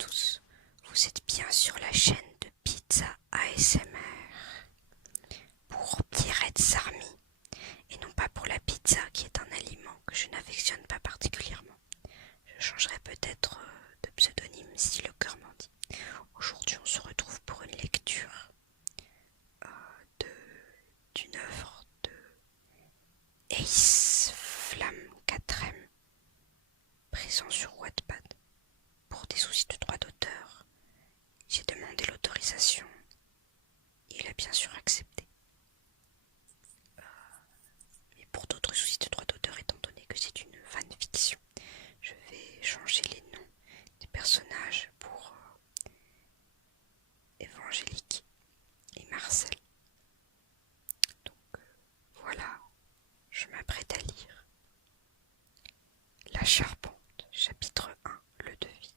tous, vous êtes bien sur la chaîne de Pizza ASMR pour Pierrette Sarmi et non pas pour la pizza qui est un aliment que je n'affectionne pas particulièrement. Je changerai peut-être de pseudonyme si le cœur m'en dit. Aujourd'hui on se retrouve pour une lecture d'une œuvre de Ace Flamme 4M présent sur Wattpad. Pour des soucis de droit d'auteur, j'ai demandé l'autorisation et il a bien sûr accepté. Mais pour d'autres soucis de droit d'auteur, étant donné que c'est une fanfiction, je vais changer les noms des personnages pour Évangélique et Marcel. Donc voilà, je m'apprête à lire La Charpente, chapitre 1, le devis.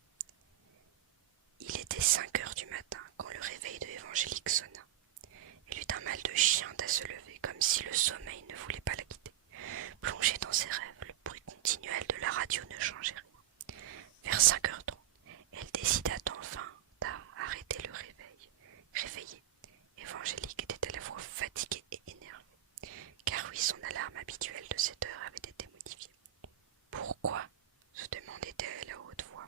Il était 5 heures du matin quand le réveil de Évangélique sonna. Elle eut un mal de chien à se lever, comme si le sommeil ne voulait pas la quitter. Plongée dans ses rêves, le bruit continuel de la radio ne changeait rien. Vers 5h30, elle décida enfin d'arrêter le réveil. Réveillée, Évangélique était à la fois fatiguée et énervée, car oui, son alarme habituelle de 7 heures avait été modifiée. Pourquoi se demandait-elle à haute voix.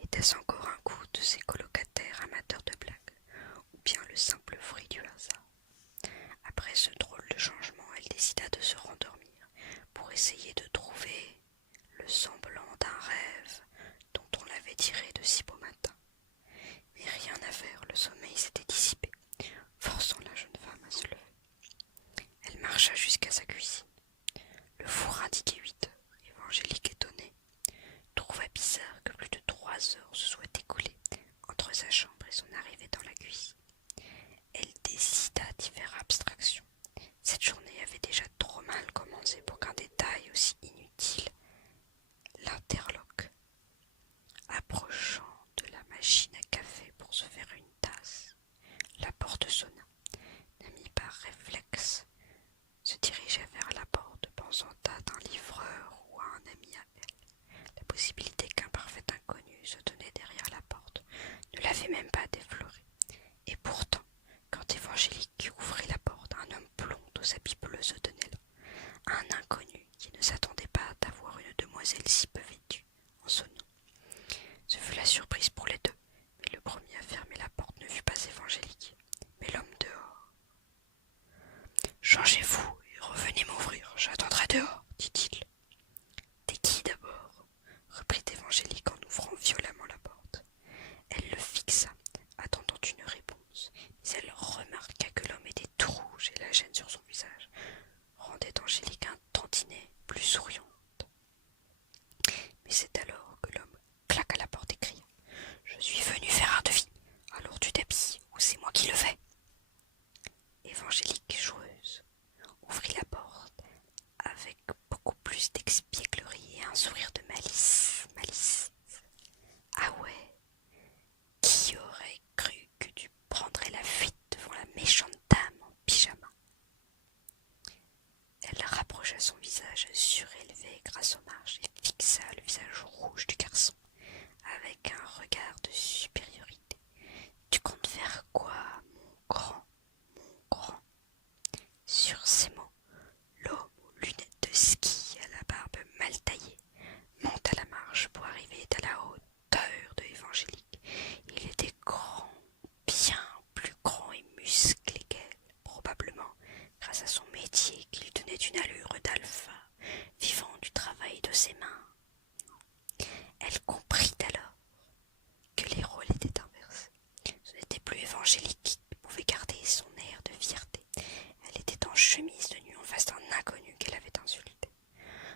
Était-ce encore un coup de ses colocataires amateurs de blagues, ou bien le simple fruit du hasard? Après ce drôle de changement, elle décida de se rendormir pour essayer de trouver le semblant d'un rêve dont on l'avait tiré de si beau matin. Mais rien à faire, le sommeil s'était dissipé, forçant la jeune femme à se lever. Elle marcha jusqu'à sa cuisine. Le four indiquait 8 heures. Évangélique, étonnée, trouva bizarre que plus de 3 heures se soient écoulées entre sa chambre et son arrivée dans la cuisine. Elle décida d'y faire abstraction. Cette journée avait déjà trop mal commencé pour qu'un détail aussi inutile l'interloque. Approchant de la machine à café pour se faire une tasse, la porte sonna. Nami, par réflexe, se dirigea vers la porte, pensant à un livreur ou à un ami à elle. La possibilité qu'un parfait inconnu se tenait derrière la porte ne l'avait même pas déflorée. Et pourtant, quand Évangélique ouvrit la porte, un homme blond aux habits bleus se tenait là. Un inconnu qui ne s'attendait pas à voir une demoiselle si peu vêtue en sonnant. Ce fut la surprise pour les deux, mais le premier à fermer la porte ne fut pas Évangélique, mais l'homme dehors. « Changez-vous et revenez m'ouvrir, j'attendrai dehors, dit-il. »« T'es qui d'abord » reprit Évangélique en ouvrant violemment la porte. Elle le fixa, attendant une réponse, mais elle remarqua que l'homme était tout rouge et la gêne sur son visage rendait Angélique un tantinet plus souriante. Mais c'est alors que l'homme claqua la porte et cria « Je suis venu faire un devis, alors tu t'habilles ou c'est moi qui le fais ?» Évangélique, joueuse, ouvrit la porte avec beaucoup plus d'expièglerie et un sourire de malice. Ah ouais, qui aurait cru que tu prendrais la fuite devant la méchante dame en pyjama? Elle rapprocha son visage surélevé grâce aux marches et fixa le visage rouge du garçon avec un regard de supériorité. « Tu comptes faire quoi, mon grand, mon grand ?» Sur ces mots, l'homme aux lunettes de ski à la barbe mal taillée monta la marche pour arriver à la hauteur de Évangélique. Il était grand, bien plus grand et musclé qu'elle, probablement grâce à son métier qu'il tenait une allure d'alpha, vivant du travail de ses mains. Elle comprit alors que les rôles étaient inversés. Ce n'était plus Évangélique qui pouvait garder son air de fierté. Elle était en chemise de nuit en face d'un inconnu qu'elle avait insulté.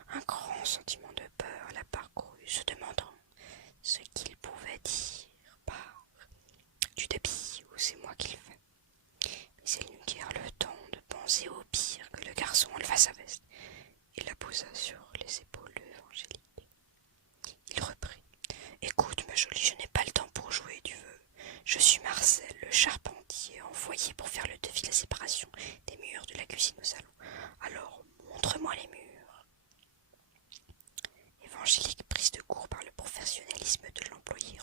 Un grand sentiment de peur la parcourut, se demandant ce qu'il pouvait dire par « tu t'habilles ou c'est moi qui le fais ?» Mais elle n'eut guère le temps de penser au pire que le garçon enleva sa veste et la posa sur les épaules de Évangélique. Il reprit « Écoute, ma jolie, je n'ai pas le temps pour jouer, tu veux. Je suis Marcel, le charpentier, envoyé pour faire le devis de la séparation des murs de la cuisine au salon. Alors, montre-moi les murs. » Évangélique, prise de court par le professionnalisme de l'employé,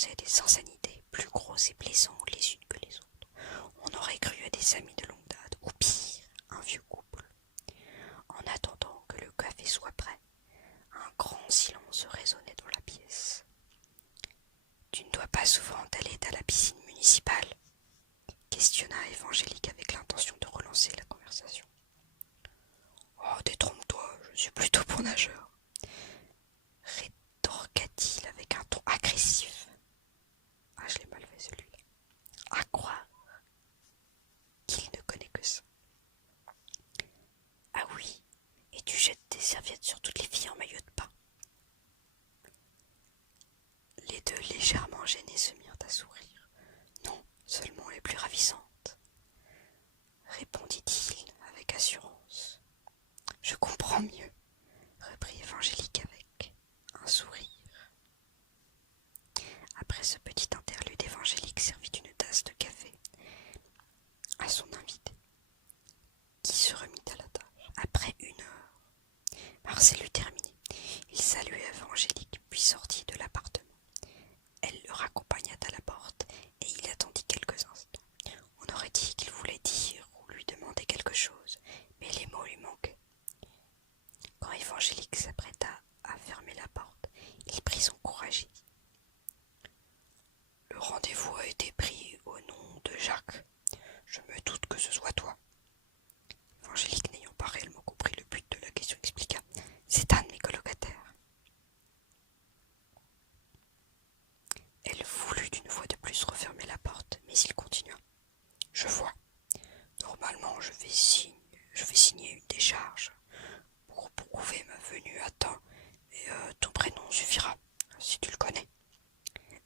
racontaient des insanités plus grosses et blessantes les unes que les autres. On aurait cru à des amis de longue date, ou pire, un vieux couple. En attendant que le café soit prêt, un grand silence résonnait dans la pièce. « Tu ne dois pas souvent aller à la piscine municipale ?» questionna Évangélique avec l'intention de relancer la conversation. « Oh, détrompe-toi, je suis plutôt bon nageur !» rétorqua-t-il avec un ton agressif. Ah, je l'ai mal fait celui-là. À croire qu'il ne connaît que ça. Ah oui, et tu jettes tes serviettes sur toutes les filles en maillot de bain. Les deux légèrement gênés se mirent à sourire. Non, seulement les plus ravissantes, répondit-il avec assurance. Je comprends mieux, reprit Évangélique avec un sourire. Après ce petit interlude, Évangélique servit une tasse de café à son invité, qui se remit à la tâche. Après 1 heure, Marcel eut terminé. Il salua Évangélique, puis sortit de l'appartement. Elle le raccompagna à la porte, et il attendit quelques instants. On aurait dit qu'il voulait dire ou lui demander quelque chose, mais les mots lui manquaient. Quand Évangélique s'apprêta à fermer la porte, il prit son courage et dit « Le rendez-vous a été pris au nom de Jacques. Je me doute que ce soit toi. » Évangélique, n'ayant pas réellement compris le but de la question, expliqua « C'est un de mes colocataires. » Elle voulut une fois de plus refermer la porte, mais il continua. « Je vois. Normalement, je vais signer une décharge pour prouver ma venue à temps, et ton prénom suffira, si tu le connais. »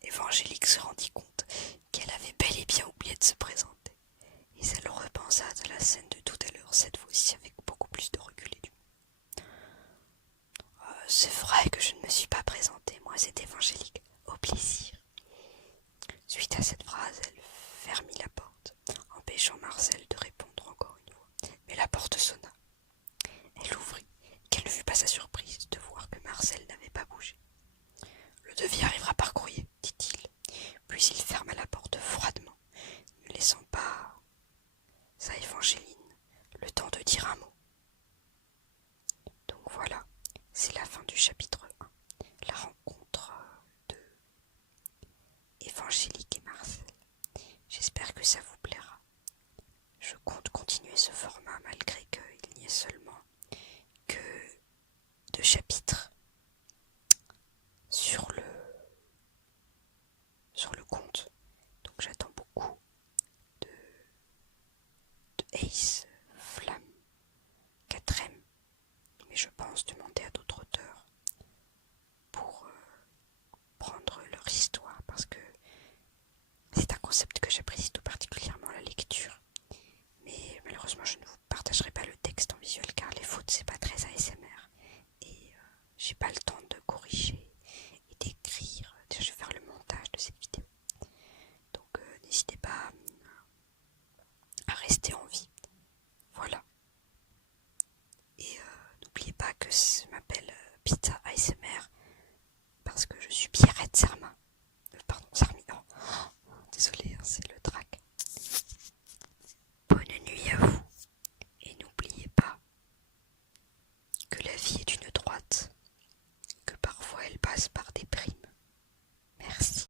Évangélique se rendit compte qu'elle avait bel et bien oublié de se présenter, et elle repensa à la scène de tout à l'heure, cette fois-ci avec beaucoup plus de recul et d'humour. C'est vrai que je ne me suis pas présentée, moi c'est Évangélique, au plaisir. Suite à cette phrase, elle fermit la porte, empêchant Marcel de répondre encore une fois. Mais la porte sonna. Elle ouvrit, et quelle ne fut pas sa surprise de voir que Marcel n'avait pas bougé. « Le devis arrivera par courrier, dit-il. Puis il ferma la porte froidement, ne laissant pas à Évangéline le temps de dire un mot. Donc voilà, c'est la fin du chapitre 1. La rencontre de Évangélique et Marcel. J'espère que ça vous plaira. Je compte continuer ce format malgré qu'il n'y ait seulement que 2 chapitres sur le conte. Donc j'attends beaucoup de Ace, Flamme, 4ème, mais je pense demander à d'autres auteurs pour prendre leur histoire parce que c'est un concept que j'apprécie tout